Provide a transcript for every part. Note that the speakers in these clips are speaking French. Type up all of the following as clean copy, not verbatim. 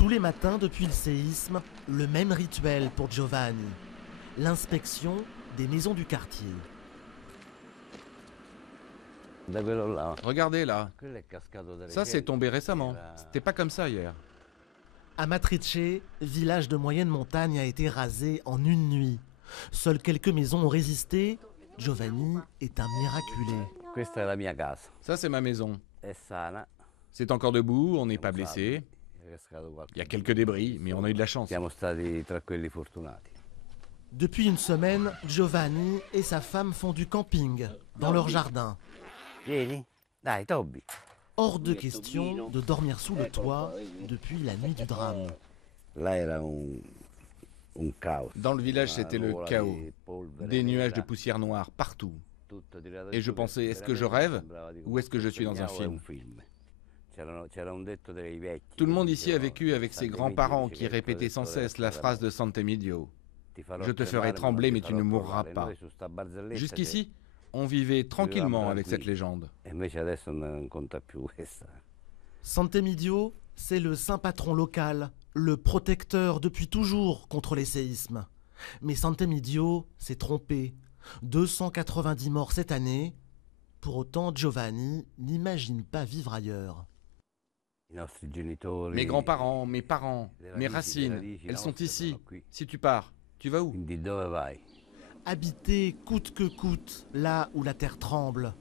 Tous les matins depuis le séisme, le même rituel pour Giovanni. L'inspection des maisons du quartier. Regardez là, ça c'est tombé récemment, c'était pas comme ça hier. Amatrice, village de moyenne montagne, a été rasé en une nuit. Seules quelques maisons ont résisté. Giovanni est un miraculé. Ça c'est ma maison. C'est encore debout, on n'est pas blessé. Il y a quelques débris, mais on a eu de la chance. Depuis une semaine, Giovanni et sa femme font du camping dans leur jardin. Hors de question de dormir sous le toit depuis la nuit du drame. Dans le village, c'était le chaos. Des nuages de poussière noire partout. Et je pensais, est-ce que je rêve ou est-ce que je suis dans un film? Tout le monde ici a vécu avec ses grands-parents qui répétaient sans cesse la phrase de Sant'Emidio. Je te ferai trembler mais tu ne mourras pas. Jusqu'ici, on vivait tranquillement avec cette légende. Sant'Emidio, c'est le saint patron local, le protecteur depuis toujours contre les séismes. Mais Sant'Emidio s'est trompé. 290 morts cette année. Pour autant, Giovanni n'imagine pas vivre ailleurs. Mes grands-parents, mes parents, mes racines, elles sont ici. Si tu pars, tu vas où? Habiter coûte que coûte, là où la terre tremble.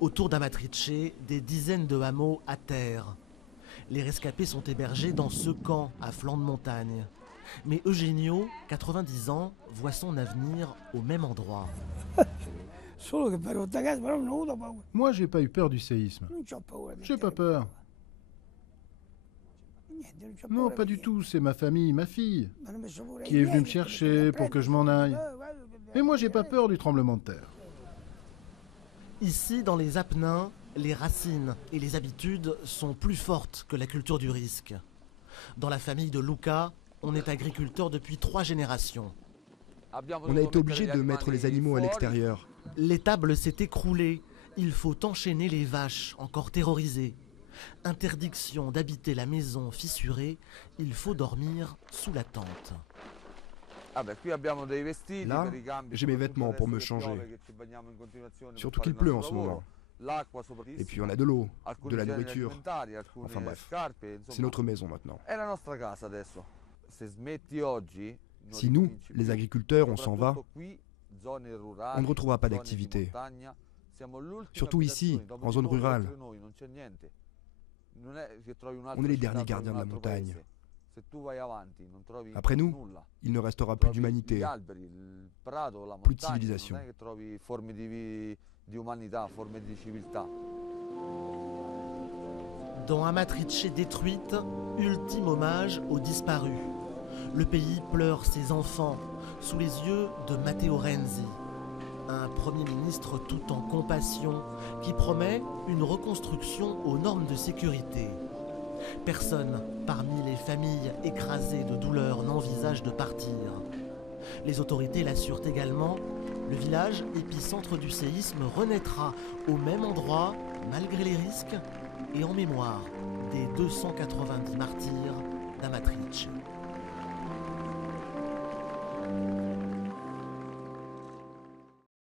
Autour d'Amatrice, des dizaines de hameaux à terre. Les rescapés sont hébergés dans ce camp à flanc de montagne. Mais Eugenio, 90 ans, voit son avenir au même endroit. Moi, j'ai pas eu peur du séisme. J'ai pas peur. Non, pas du tout, c'est ma famille, ma fille, qui est venue me chercher pour que je m'en aille. Et moi, j'ai pas peur du tremblement de terre. Ici, dans les Apennins, les racines et les habitudes sont plus fortes que la culture du risque. Dans la famille de Luca, on est agriculteur depuis 3 générations. On a été obligé de mettre les animaux à l'extérieur. L'étable s'est écroulée. Il faut enchaîner les vaches, encore terrorisées. Interdiction d'habiter la maison fissurée. Il faut dormir sous la tente. Là, j'ai mes vêtements pour me changer. Surtout qu'il pleut en ce moment. Et puis on a de l'eau, de la nourriture. Enfin bref, c'est notre maison maintenant. Si nous, les agriculteurs, on s'en va, on ne retrouvera pas d'activité. Surtout ici, en zone rurale. On est les derniers gardiens de la montagne. Après nous, il ne restera plus d'humanité, plus de civilisation. Dans Amatrice détruite, ultime hommage aux disparus. Le pays pleure ses enfants sous les yeux de Matteo Renzi, un Premier ministre tout en compassion qui promet une reconstruction aux normes de sécurité. Personne parmi les familles écrasées de douleur n'envisage de partir. Les autorités l'assurent également, le village, épicentre du séisme, renaîtra au même endroit malgré les risques et en mémoire des 290 martyrs d'Amatrice.